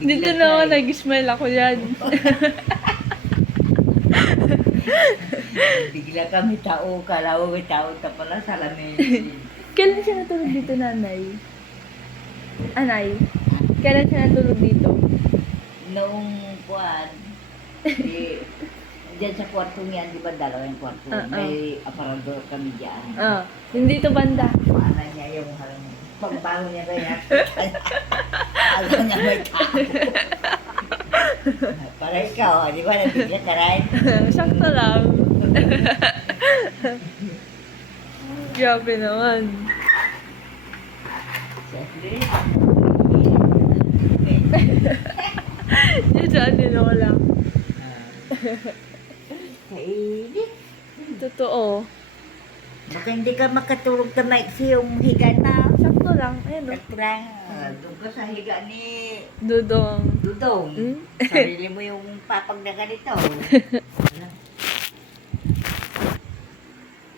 Dito na ako, nag-smile ako yan. Bigla kami tao, kalaw may tao ta pala sa lamin. Kailan siya natulog dito, nanay? Anay? Kailan siya natulog dito? Noong kuwan, diyan sa kwarto niyan, di ba dalawang kwarto? May aparador kami diyan. Yung dito banda. Paano niya yung harang. Pagbago niya kaya, alam niya may tao. Para ikaw, di ba, nabigla ka rin? Sakto lang. Grabe naman. Siyempre, Diyan sa atin wala. kainit. Totoo. Baka hindi ka makatulog na maiksi yung higa na. Sakto lang. Ayun o. Saklang, doon ka sa higa ni Dudong. Dudong. Hmm? Sarili mo yung papag na ganito.